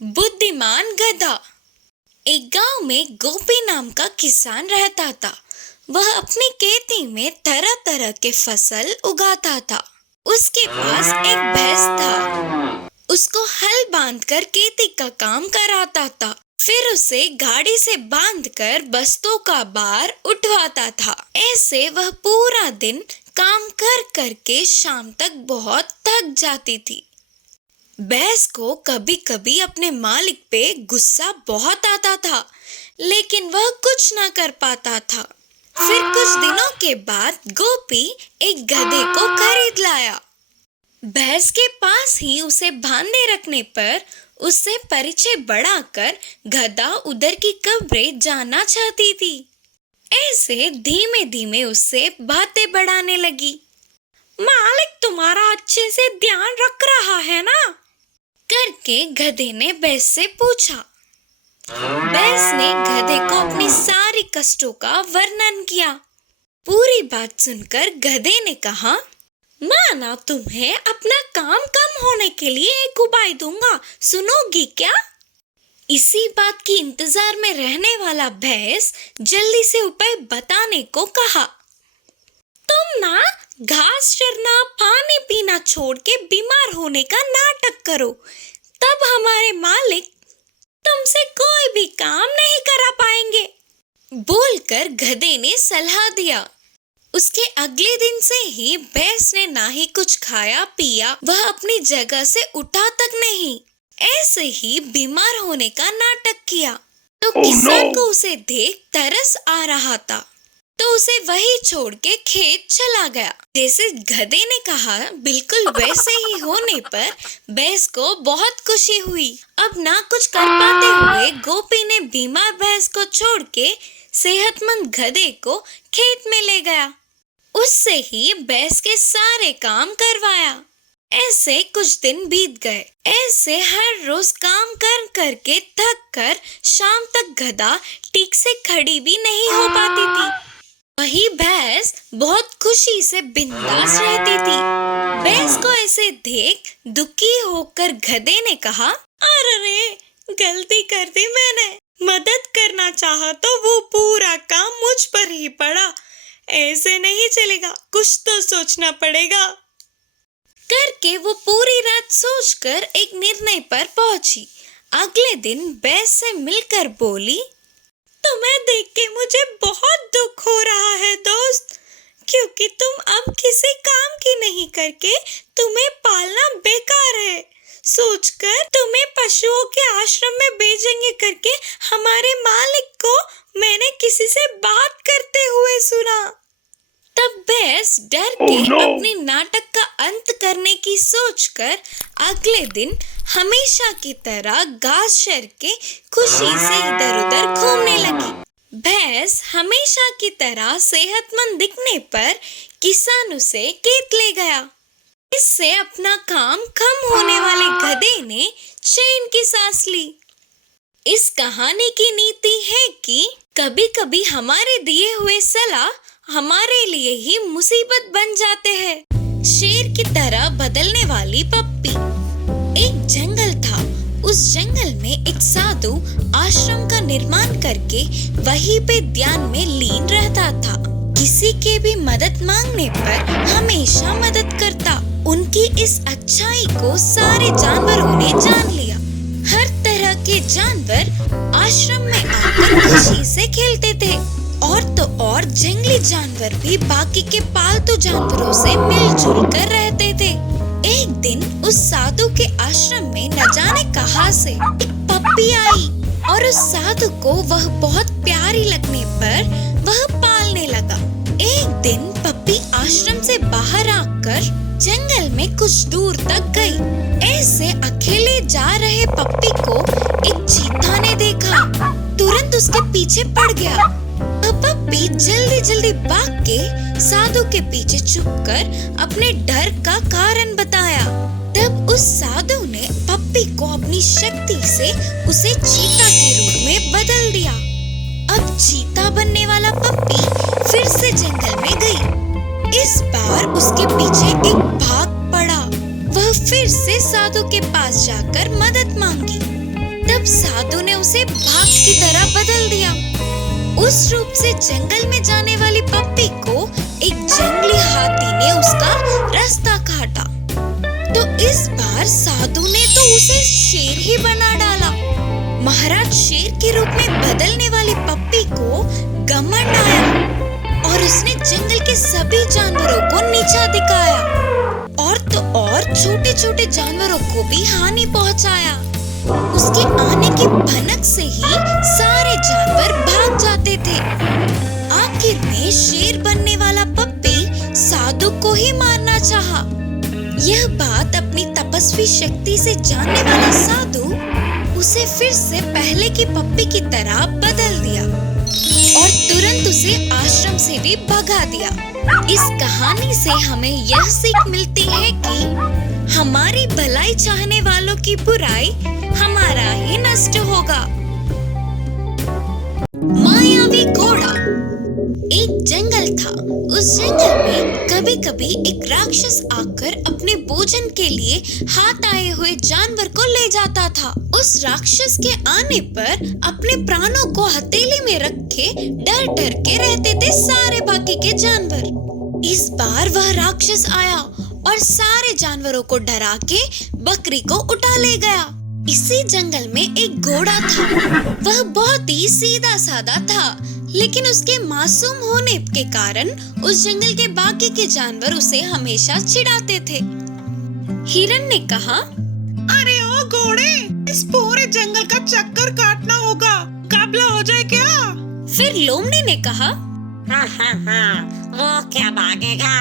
बुद्धिमान गधा। एक गांव में गोपी नाम का किसान रहता था। वह अपनी खेती में तरह तरह के फसल उगाता था। उसके पास एक भैंस था। उसको हल बांधकर खेती का काम कराता था। फिर उसे गाड़ी से बांधकर बस्तों का भार उठवाता था। ऐसे वह पूरा दिन काम कर करके शाम तक बहुत थक जाती थी। भैंस को कभी कभी अपने मालिक पे गुस्सा बहुत आता था, लेकिन वह कुछ ना कर पाता था। फिर कुछ दिनों के बाद गोपी एक गधे को खरीद लाया। भैंस के पास ही उसे बांधे रखने पर उससे परिचय बढ़ाकर गधा उधर की कब्रें जानना चाहती थी। ऐसे धीमे धीमे उससे बातें बढ़ाने लगी। मालिक तुम्हारा अच्छे से ध्यान रख रहा है ना? करके गधे ने भैंस से पूछा। भैंस ने गधे को अपनी सारी कष्टों का वर्णन किया। पूरी बात सुनकर गधे ने कहा, माना तुम्हें अपना काम कम होने के लिए एक उपाय दूंगा, सुनोगी क्या? इसी बात की इंतजार में रहने वाला भैंस जल्दी से उपाय बताने को कहा। तुम ना घास चरना पानी पीना छोड़ के बीमार होने का नाटक करो, तब हमारे मालिक तुमसे कोई भी काम नहीं करा पाएंगे। बोलकर गधे ने सलाह दिया। उसके अगले दिन से ही भैंस ने ना ही कुछ खाया पिया, वह अपनी जगह से उठा तक नहीं। ऐसे ही बीमार होने का नाटक किया। तो किसान को उसे देख तरस आ रहा था, तो उसे वही छोड़ के खेत चला गया। जैसे गधे ने कहा, बिल्कुल वैसे ही होने पर भैंस को बहुत खुशी हुई। अब ना कुछ कर पाते हुए गोपी ने बीमार भैंस को छोड़ के सेहतमंद गधे को खेत में ले गया। उससे ही भैंस के सारे काम करवाया। ऐसे कुछ दिन बीत गए। ऐसे हर रोज काम कर करके थक कर शाम तक गधा ठीक से खड़ी भी नहीं हो पाती थी। वही भैंस बहुत खुशी से बिंदास रहती थी। भैंस को ऐसे देख दुखी होकर गधे ने कहा, अरे गलती कर दी मैंने, मदद करना चाहा तो वो पूरा काम मुझ पर ही पड़ा। ऐसे नहीं चलेगा, कुछ तो सोचना पड़ेगा। करके वो पूरी रात सोचकर एक निर्णय पर पहुंची। अगले दिन भैंस से मिलकर बोली, तुम्हें देख के मुझे बहुत दुख हो रहा है दोस्त, क्योंकि तुम अब किसी काम की नहीं करके तुम्हें पालना बेकार है। सोचकर तुम्हें पशुओं के आश्रम में भेजेंगे करके हमारे मालिक को मैंने किसी से बात करते हुए सुना। तब भैंस डर के अपने नाटक का अंत करने की सोचकर अगले दिन हमेशा की तरह घास चर के खुशी से इधर उधर घूमने लगी। भैंस हमेशा की तरह सेहतमंद दिखने पर किसान उसे खेत ले गया। इससे अपना काम कम होने वाले गधे ने चैन की सांस ली। इस कहानी की नीति है कि कभी कभी हमारे दिए हुए सलाह हमारे लिए ही मुसीबत बन जाते हैं। शेर की तरह बदलने वाली पप्पी। एक जंगल था। उस जंगल में एक साधु आश्रम का निर्माण करके वहीं पे ध्यान में लीन रहता था। किसी के भी मदद मांगने पर हमेशा मदद करता। उनकी इस अच्छाई को सारे जानवरों ने जान लिया। हर तरह के जानवर आश्रम में आकर खुशी से खेलते थे। और तो और जंगली जानवर भी बाकी के पालतू जानवरों से मिलजुल कर रहते थे। एक दिन उस साधु के आश्रम में न जाने कहां से एक पप्पी आई और उस साधु को वह बहुत प्यारी लगने पर वह पालने लगा। एक दिन पप्पी आश्रम से बाहर आकर जंगल में कुछ दूर तक गई। ऐसे अकेले जा रहे पप्पी को एक चीता ने देखा। तुरंत उसके पीछे पड़ गया। पप्पी जल्दी जल्दी भाग के साधु के पीछे छुपकर अपने डर का कारण बताया। तब उस साधु ने पप्पी को अपनी शक्ति से उसे चीता के रूप में बदल दिया। अब चीता बनने वाला पप्पी फिर से जंगल में गई। इस बार उसके पीछे एक बाघ पड़ा। वह फिर से साधु के पास जाकर मदद मांगी। तब साधु ने उसे बाघ की तरह बदल दिया। उस रूप से जंगल में जाने वाली पप्पी को एक जंगली हाथी ने उसका रास्ता काटा। तो इस बार साधु ने तो उसे शेर ही बना डाला। महाराज शेर के रूप में बदलने वाली पप्पी को घमंड आया और उसने जंगल के सभी जानवरों को नीचा दिखाया और तो और छोटे छोटे जानवरों को भी हानि पहुंचाया। उसके आने की भनक से ही सारे जानवर भाग जाते थे। आखिर में शेर बनने वाला पप्पी साधु को ही मारना चाहा। यह बात अपनी तपस्वी शक्ति से जानने वाला साधु उसे फिर से पहले की पप्पी की तरह बदल दिया और तुरंत उसे आश्रम से भी भगा दिया। इस कहानी से हमें यह सीख मिलती है कि हमारी भलाई चाहने वालों की बुराई हमारा ही नष्ट होगा। मायावी घोड़ा। एक जंगल था। उस जंगल में कभी कभी एक राक्षस आकर अपने भोजन के लिए हाथ आए हुए जानवर को ले जाता था। उस राक्षस के आने पर अपने प्राणों को हथेली में रखे डर डर के रहते थे सारे बाकी के जानवर। इस बार वह राक्षस आया और सारे जानवरों को डरा के बकरी को उठा ले गया। इसी जंगल में एक घोड़ा था। वह बहुत ही सीधा साधा था, लेकिन उसके मासूम होने के कारण उस जंगल के बाकी के जानवर उसे हमेशा चिढ़ाते थे। हिरन ने कहा, अरे ओ घोड़े, इस पूरे जंगल का चक्कर काटना होगा, मुकाबला हो जाए क्या? फिर लोमड़ी ने कहा, वो क्या भागेगा,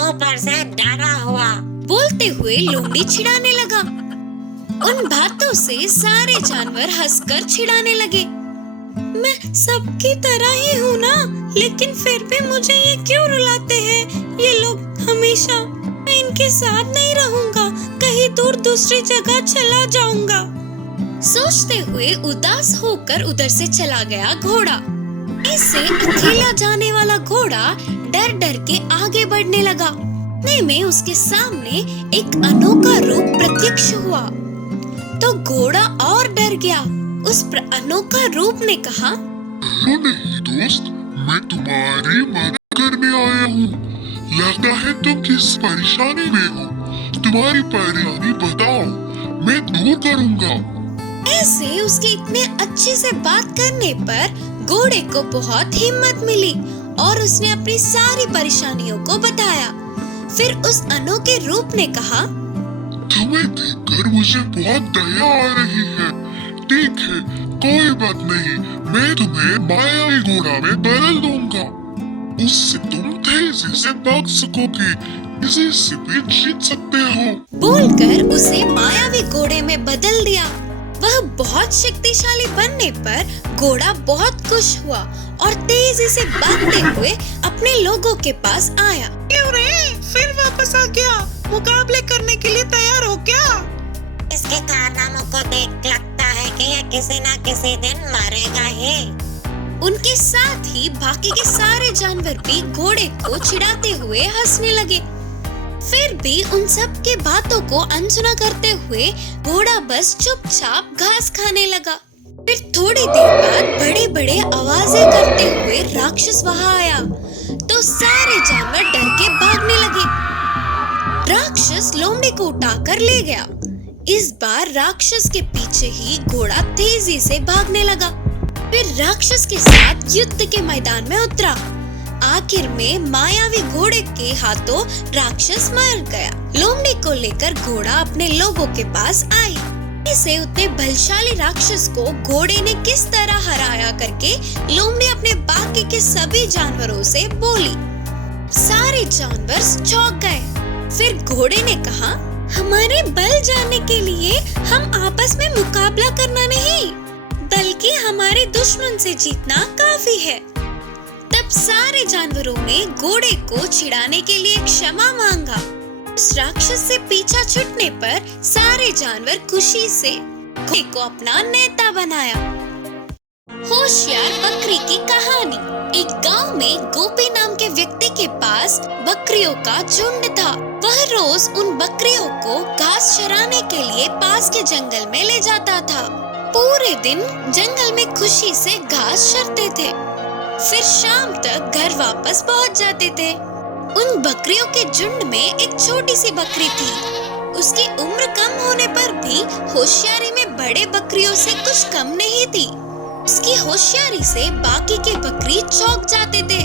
ऊपर से डरा हुआ। बोलते हुए लोमड़ी चिढ़ाने लगा। उन बातों से सारे जानवर हंसकर चिढ़ाने लगे। मैं सबकी तरह ही हूँ ना, लेकिन फिर भी मुझे ये क्यों रुलाते हैं ये लोग हमेशा। मैं इनके साथ नहीं रहूंगा, कहीं दूर दूसरी जगह चला जाऊंगा। सोचते हुए उदास होकर उधर से चला गया घोड़ा। ऐसे अकेला जाने वाला घोड़ा डर डर के आगे बढ़ने लगा। इतने में उसके सामने एक अनोखा रूप प्रत्यक्ष हुआ तो घोड़ा और डर गया। उस अनोखा रूप ने कहा, नहीं दोस्त, मैं तुम्हारी मदद करने आया हूँ। लगता है तुम किस परेशानी में हो। तुम्हारी परेशानी बताओ, मैं दूर करूँगा। ऐसे उसके इतने अच्छे से बात करने पर घोड़े को बहुत हिम्मत मिली और उसने अपनी सारी परेशानियों को बताया। फिर उस अनोखे रूप ने कहा, तुम्हें देखकर मुझे बहुत दया आ रही है। ठीक है, कोई बात नहीं, मैं तुम्हें मायावी घोड़ा में बदल दूंगा। उससे तुम तेजी से भाग सकोगे, किसी से भी जीत सकते हो। बोलकर उसे मायावी घोड़े में बदल दिया। वह बहुत शक्तिशाली बनने पर घोड़ा बहुत खुश हुआ और तेजी से भागते हुए अपने लोगों के पास आया। क्यों रे, फिर वापस आ गया? मुकाबले करने के लिए तैयार हो क्या? इसके कारनामों को देख लगता है कि ये किसी न किसी दिन मरेगा ही। उनके साथ ही बाकी के सारे जानवर भी घोड़े को चिढ़ाते हुए हंसने लगे। फिर भी उन सब के बातों को अनसुना करते हुए घोड़ा बस चुपचाप घास खाने लगा। फिर थोड़ी देर बाद बड़े बड़े आवाजें करते हुए राक्षस वहां आया तो सारे जानवर डर के भागने लगे। राक्षस लोमड़ी को उठाकर ले गया। इस बार राक्षस के पीछे ही घोड़ा तेजी से भागने लगा। फिर राक्षस के साथ युद्ध के मैदान में उतरा। आखिर में मायावी घोड़े के हाथों राक्षस मर गया। लोमड़ी को लेकर घोड़ा अपने लोगों के पास आई। इसे उतने बलशाली राक्षस को घोड़े ने किस तरह हराया करके लोमड़ी अपने बाकी के सभी जानवरों से बोली। सारे जानवर चौंक गए। फिर घोड़े ने कहा, हमारे बल जानने के लिए हम आपस में मुकाबला करना नहीं, बल्कि हमारे दुश्मन से जीतना काफी है। तब सारे जानवरों ने घोड़े को छिड़ाने के लिए क्षमा मांगा। उस राक्षस से पीछा छूटने पर सारे जानवर खुशी से घोड़े को अपना नेता बनाया। होशियार बकरी की कहानी। एक गांव में गोपी नाम के व्यक्ति के पास बकरियों का झुंड था। वह रोज उन बकरियों को घास चराने के लिए पास के जंगल में ले जाता था। पूरे दिन जंगल में खुशी से घास चरते थे, फिर शाम तक घर वापस पहुंच जाते थे। उन बकरियों के झुंड में एक छोटी सी बकरी थी। उसकी उम्र कम होने पर भी होशियारी में बड़े बकरियों से कुछ कम नहीं थी। उसकी होशियारी से बाकी के बकरी चौंक जाते थे।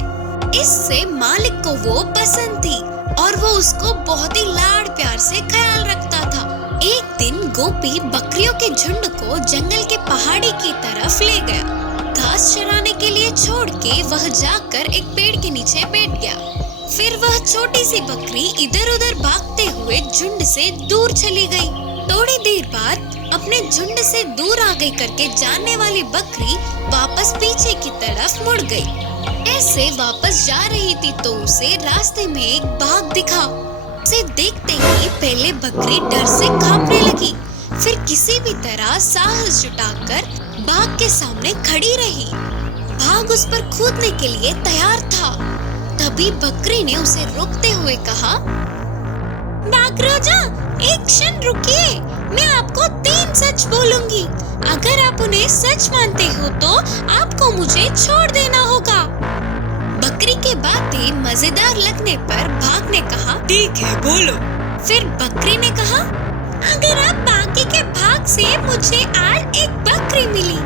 इससे मालिक को वो पसंद थी और वो उसको बहुत ही लाड प्यार से ख्याल रखता था। एक दिन गोपी बकरियों के झुंड को जंगल के पहाड़ी की तरफ ले गया। घास चराने के लिए छोड़ के वह जाकर एक पेड़ के नीचे बैठ गया। फिर वह छोटी सी बकरी इधर उधर भागते हुए झुंड से दूर चली गई। थोड़ी देर बाद अपने झुंड से दूर आ गई करके जानने वाली बकरी वापस पीछे की तरफ मुड़ गई। ऐसे वापस जा रही थी तो उसे रास्ते में एक बाघ दिखा। उसे देखते ही पहले बकरी डर से कांपने लगी, फिर किसी भी तरह साहस जुटाकर बाघ के सामने खड़ी रही। बाघ उस पर कूदने के लिए तैयार था। तभी बकरी ने उसे रोकते हुए कहा, बाघ राजा, एक क्षण रुकिए, मैं आपको 3 सच बोलूंगी। अगर आप उन्हें सच मानते हो तो आपको मुझे छोड़ देना होगा। बकरी के बातें मजेदार लगने पर बाघ ने कहा, ठीक है, बोलो। फिर बकरी ने कहा, अगर आप बाकी के भाग से मुझे आज एक बकरी मिली,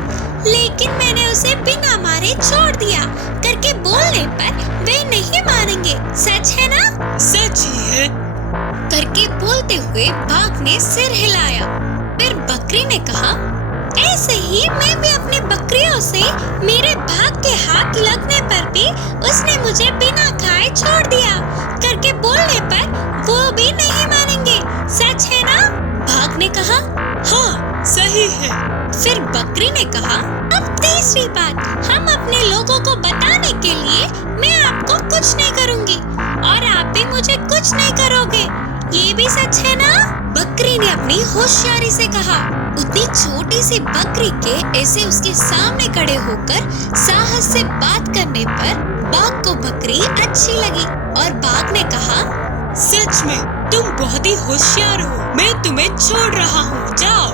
लेकिन मैंने उसे बिना मारे छोड़ दिया करके बोलने पर वे नहीं मानेंगे, सच है ना? सच ही है करके बोलते हुए बाघ ने सिर हिलाया। फिर बकरी ने कहा, ऐसे ही मैं भी अपने बकरियों से मेरे भाग के हाथ लगने पर भी उसने मुझे बिना खाए छोड़ दिया करके बोलने पर वो भी नहीं मानेंगे, सच है ना? बाघ ने कहा, हाँ, सही है। फिर बकरी ने कहा, अब तीसरी बात, हम अपने लोगों को बताने के लिए मैं आपको कुछ नहीं करूंगी और आप भी मुझे कुछ नहीं करोगे, ये भी सच है ना? बकरी ने अपनी होशियारी से कहा। उतनी छोटी सी बकरी के ऐसे उसके सामने खड़े होकर साहस से बात करने पर बाघ को बकरी अच्छी लगी और बाघ ने कहा, सच में तुम बहुत ही होशियार हो, मैं तुम्हें छोड़ रहा हूँ, जाओ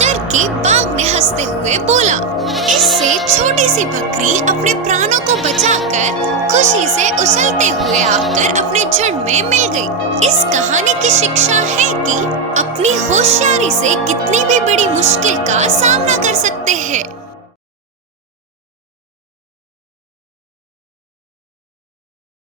करके बाघ ने हंसते हुए बोला। इससे छोटी सी बकरी अपने प्राणों को बचाकर खुशी से उछलते हुए आकर अपने झुंड में मिल गई। इस कहानी की शिक्षा है कि अपनी होशियारी से कितनी भी बड़ी मुश्किल का सामना कर सकते हैं।